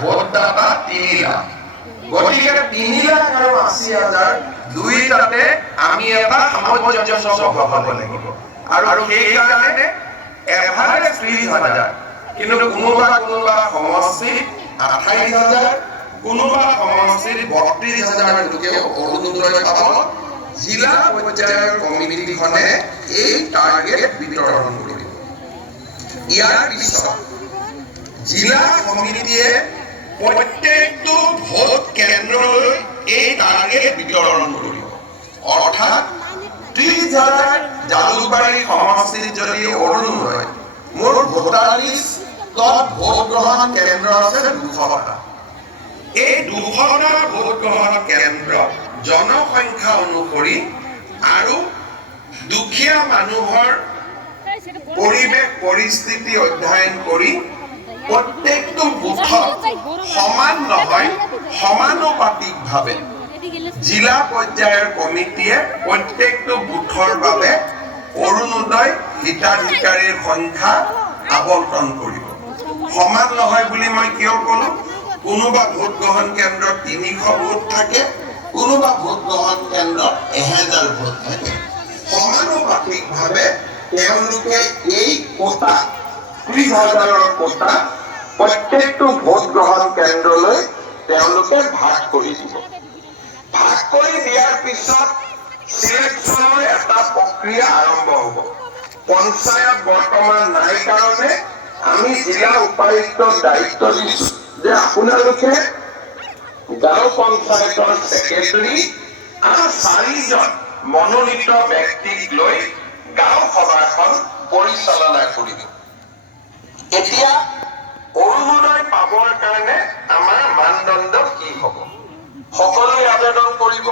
ভোটদাতা 3 লাখ। গতিকে 3 লাখ আৰু 80,000 দুইটাতে আমি এটা সামঞ্জস্য হ'ব লাগিব। আৰু সেইকাৰণে এভাৰেজ 30,000, কিন্তু কোনোবা সমষ্টিত 28,000, কোনোবা সমষ্টিত 32,000 লোকে অৰুণোদয় পাব। জিলা পৰ্যায়ৰ কমিটিখনে এই টাৰ্গেট বিতৰণ কৰিব। ইয়াৰ পিছত জিলা সমিতিয়ে প্ৰত্যেকটো ভোট কেন্দ্ৰলৈ এই টাৰ্গেট বিতৰণ কৰিব। অৰ্থাৎ 30,000 জালুকবাৰী সমষ্টিত যদি অৰুণোদয়, মোৰ ভোটাৰ লিষ্টত ভোট গ্ৰহণ কেন্দ্ৰ আছে 200টা। এই 200টা ভোট গ্ৰহণ কেন্দ্ৰ জনসংখ্যা অনুসৰি আৰু দুখীয়া মানুহৰ পৰিৱেশ পৰিস্থিতি অধ্যয়ন কৰি প্ৰত্যেকটো বুথত সমান নহয়, সমানুপাতিকভাৱে জিলা পৰ্যায়ৰ কমিটিয়ে প্ৰত্যেকটো বুথৰ বাবে অৰুণোদয় হিতাধিকাৰীৰ সংখ্যা আবণ্টন কৰিব। সমান নহয় বুলি মই কিয় ক'লো? কোনোবা ভোট গ্ৰহণ কেন্দ্ৰত 300 ভোট থাকে, কোনোবা ভোট গ্ৰহণ কেন্দ্ৰত 1000 ভোট থাকে। সমানুপাতিকভাৱে তেওঁলোকে এই কোটা 30,000ৰ কোটা প্ৰত্যেকটো ভোট গ্ৰহণ কেন্দ্ৰলৈ তেওঁলোকে ভাগ কৰি দিব। ভাগ কৰি দিয়াৰ পিছত সিলেকশ্যনৰ এটা প্ৰক্ৰিয়া আৰম্ভ হ'ব। পঞ্চায়ত বৰ্তমান নাই কাৰণে আমি জিলা উপায়ুক্তৰ দায়িত্ব দিছো যে আপোনালোকে গাঁও পঞ্চায়তৰ ছেক্ৰেটাৰী আৰু 4জন মনোনীত ব্যক্তিক লৈ গাঁও সভাখন পৰিচালনা কৰিব। এতিয়া অৰুণোদয় পাবৰ কাৰণে আমাৰ মানদণ্ড কি হ'ব? সকলোৱে আবেদন কৰিব।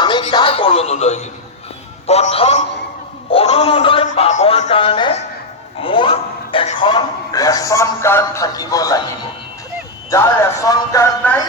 আমি কাক অৰুণোদয় দিম? প্ৰথম, অৰুণোদয় পাবৰ কাৰণে মোৰ এখন ৰেচন কাৰ্ড থাকিব লাগিব। যাৰ ৰেচন কাৰ্ড নাই